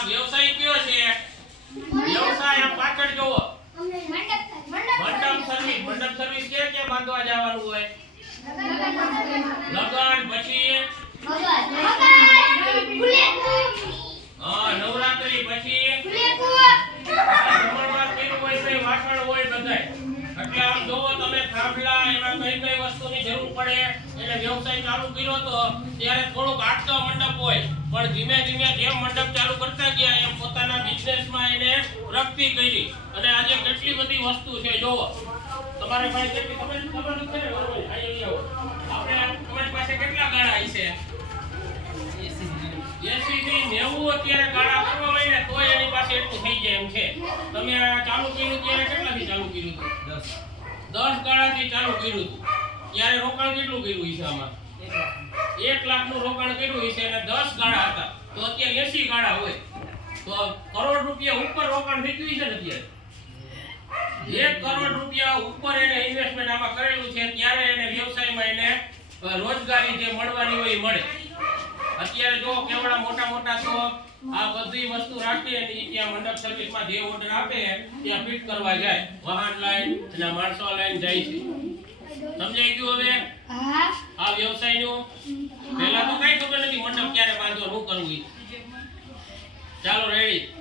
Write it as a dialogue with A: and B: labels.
A: આ વ્યવસાય કયો છે? વ્યવસાય પાછળ જોવો. મંડપ સર્વિસ કે બાંધવા જવાનું હોય? લગન પછી નવરાત્રી પછી જમણવાર કર્યું હોય તો વાસણ હોય બધાય. એટલે આમ જોવો તમે થાંભલા એમાં કઈ વસ્તુની જરૂર પડે એટલે વ્યવસાય ચાલુ કર્યો તો ત્યારે થોડુંક આટલો મંડપ હોય પણ ધીમે ધીમે જેમ મંડપ ચાલુ કરતા ગયા એમ પોતાના બિઝનેસમાં એને પ્રગતિ કરી અને આજે કેટલી બધી વસ્તુ છે જોવો. તમારે પાસે કેટલી ખબર છે ને બરોબર અહીં આવો. આપણે તમારી પાસે કેટલા ગાળા હશે? 80 થી 90 અત્યારે ગાળા કરવા હોય ને તોય એની પાસે એટલું થઈ જાય એમ છે. તમે આ ચાલુ કર્યું ત્યારે કેટલાથી ચાલુ કર્યું હતું? 10 ગાળાથી ચાલુ કર્યું હતું. ત્યારે રોકાણ કેટલું કર્યું છે આમાં? 1 લાખનું રોકાણ કર્યું છે અને 10 ગાળા હતા તો અત્યારે 80 ગાળા હોય તો કરોડ રૂપિયા ઉપર રોકાણ થઈ ગયું છે ને અત્યારે. 1 કરોડ રૂપિયા ઉપર એને ઇન્વેસ્ટમેન્ટ આમાં કરેલું છે ત્યારે એને વ્યવસાયમાં એને રોજગારી જે મળવાની હોય એ મળે. અત્યારે જો કેવડા મોટા તો આ બધી વસ્તુ રાખી અને ત્યાં મંડપ સર્વિસમાં જે ઓર્ડર આપે ત્યાં ફિટ કરવા જાય. વાહન લાઈન અને માણસો લાઈન જાય છે. સમજાઈ ગયું હવે? હા. આ વ્યવસાયનું પહેલા તો કઈ ખબર નથી મંડપ ક્યારે બાંધવો શું કરવું. ચાલો રેડી.